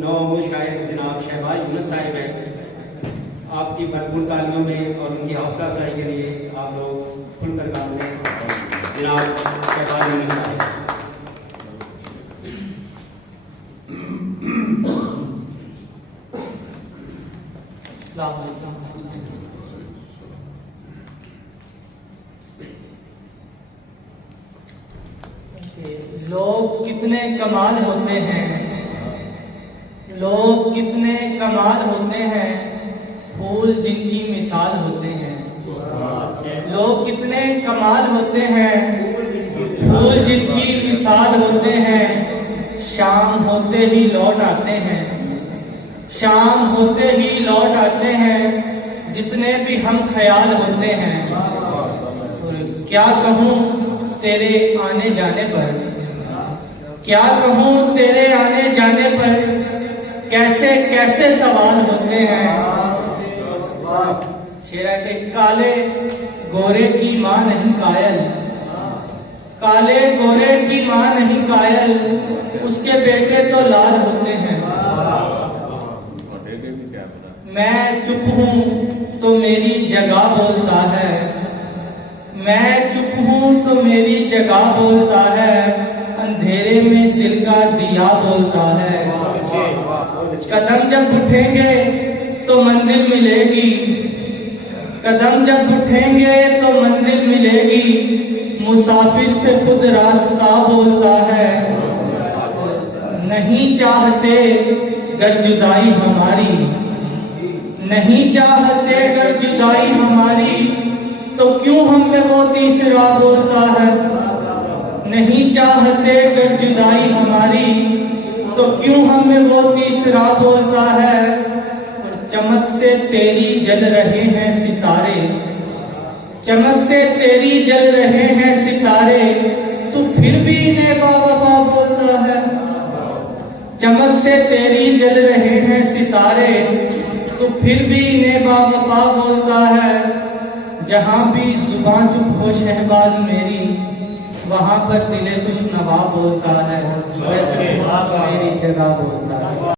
नौ शायर जनाब शहबाज यूनुस साहिब हैं। आपकी भरपूर तालियों में और उनकी हौसला अफजाई के लिए आप लोग खुलकर काम लें। जनाब शहबाज यूनुस साहिब। लोग कितने कमाल होते हैं, लोग कितने कमाल होते हैं, फूल जिनकी मिसाल होते हैं। लोग कितने कमाल होते हैं, फूल जिनकी मिसाल होते हैं। शाम होते ही लौट आते हैं, शाम होते ही लौट आते हैं, जितने भी हम ख्याल होते हैं। क्या कहूँ तेरे आने जाने पर, क्या कहूँ तेरे आने जाने पर, कैसे कैसे सवाल होते हैं। शेर है कि काले गोरे की माँ नहीं कायल, काले गोरे की माँ नहीं कायल, उसके बेटे तो लाल होते हैं। मैं चुप हूँ तो मेरी जगह बोलता है, मैं चुप हूँ तो मेरी जगह बोलता है, अंधेरे में दिल का दिया बोलता है। कदम जब उठेंगे तो मंजिल मिलेगी, कदम जब उठेंगे तो मंजिल मिलेगी, मुसाफिर से खुद रास्ता बोलता है। नहीं चाहते गर जुदाई हमारी, नहीं चाहते गर जुदाई हमारी, तो क्यों हम में वो तीसरा बोलता है। नहीं चाहते गर जुदाई हमारी, तो क्यों हम में वो तीसरा बोलता है। और चमक से तेरी जल रहे हैं सितारे, चमक से तेरी जल रहे हैं सितारे, तू फिर भी इन्हें बावफा बोलता है। चमक से तेरी जल रहे हैं सितारे, तो फिर भी इन्हें बावफा बोलता है। जहां भी जुबान चुप हो शहबाज मेरी, वहां पर दिले कुछ नवा बोलता है। मेरी जगह बोलता है।